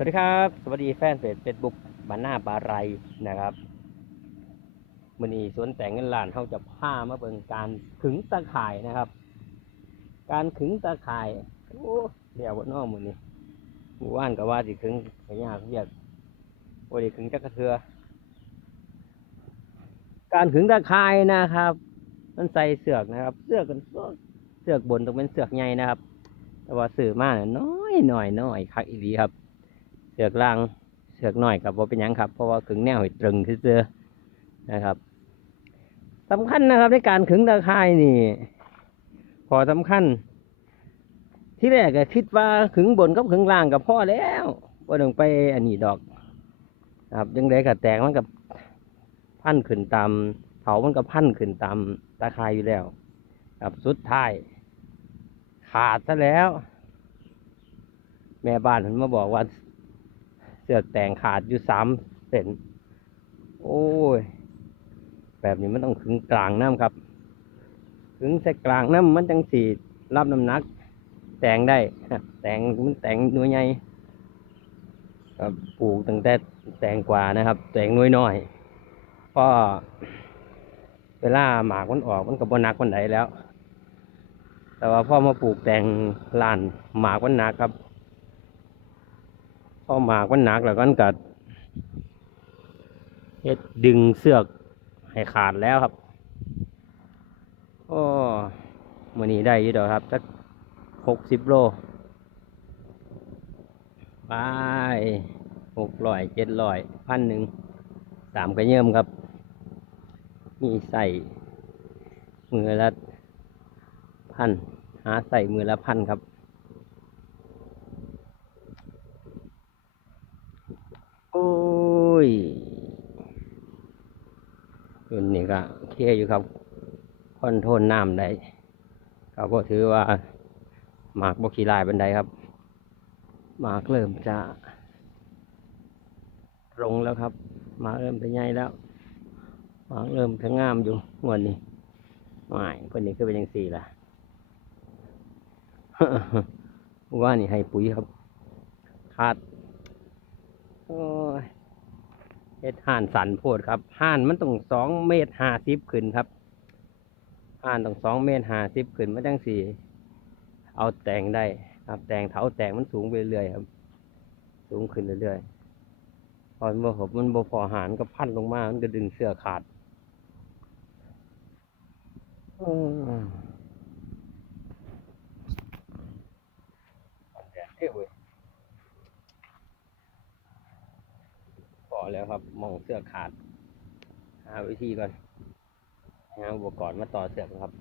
สวัสดีครับ สวัสดีแฟนเพจเฟซบุ๊กบ้านหน้าบาไรนะครับมือนี้สวนแต่งเงินล้านเขาจะพามาเบิ่งการขึงตะข่ายนะครับ การขึงตะข่ายโอ้เดี๋ยววันนอกมือนี้หมู่บ้านก็ว่าสิขึงไปยากเรียกว่าดิขึงจักระเทือ การขึงตะข่ายนะครับ มันใส่เสือกนะครับ เสือกกันเสือกบนต้องเป็นเสือกใหญ่นะครับ แต่ว่าสื่อมากน้อยหน่อยน้อยคักอีหลีครับ สือกล่างเสือกหน้อยกับว่าเป็นยังครับเพราะว่าขึงแนวให้ตรึงที่เจอนะครับสำคัญนะครับในการขึงตะข่ายนี่ พอสำคัญ ที่แรกก็คิดว่าขึงบนกับขึงล่างกับพ่อแล้วว่าต้องไปอันนี้ดอกนะครับยังไงก็แตกมันกับพันขึ้นตามเถามันก็พันขึ้นตามตะข่ายอยู่แล้วครับสุดท้าย ขาดซะแล้ว แม่บ้านผมมาบอกว่า สือกแต่งขาดอยู่สามเซนโอ้ย แบบนี้มันต้องขึงกลางน้ำครับขึงใส่กลางน้ำมันจังสีรับน้ำหนัก แต่งได้แต่งมันแต่งหน่วยใหญ่ครับปลูกตั้งแต่แต่งกว่านะครับ แต่งหน่วยน้อยเพราะเวลาหมากมันออกมันก็บ่หนักมันใดแล้ว แต่ว่าพ่อมาปลูกแต่งลานหมากมันหนักครับ พอหมากมันหนักแล้วกันกัดเฮ็ดดึงเสือกให้ขาดแล้วครับโอ้มือนี้ได้อยี่ดอกครับสักหกสิบโลไปหกร้อยเจ็ดร้อยพันหนึ่งสามกระเยิ่มครับ มีใส่มือละพันหาใส่มือละพันครับ โอ้ย รุ่นนี้ก็โอเคอยู่ครับคอนโทรลน้ำได้เขาก็ถือว่าหมากบกขีลายบันไดครับ หมากเริ่มจะตรงแล้วครับ หมากเริ่มจะใหญ่แล้ว หมากเริ่มจะงามอยู่งวดนี้ไม่คนนี้คือเป็นยังสี่ล่ะว่านี่ให้ปุ๋ยครับ ขาด โอ้ย เฮ็ดห่านสันโพดครับห่านมันต้องสองเมตรห้าสิบขึ้นครับห่านต้องสองเมตรห้าสิบขึ้นมาจังสี่เอาแต่งได้ครับแต่งเถาแต่งมันสูงไปเรื่อยๆครับ สูงขึ้นเรื่อยๆพอมันบ่หบมันบ่พอหารก็พันลงมา มันก็ดึงเสื้อขาดอืมอ่อนแดดเอ้ยเว้ย พอ แล้วครับมองเสื้อขาด หาวิธีก่อนหาอุปกรณ์มาต่อเสือกครับ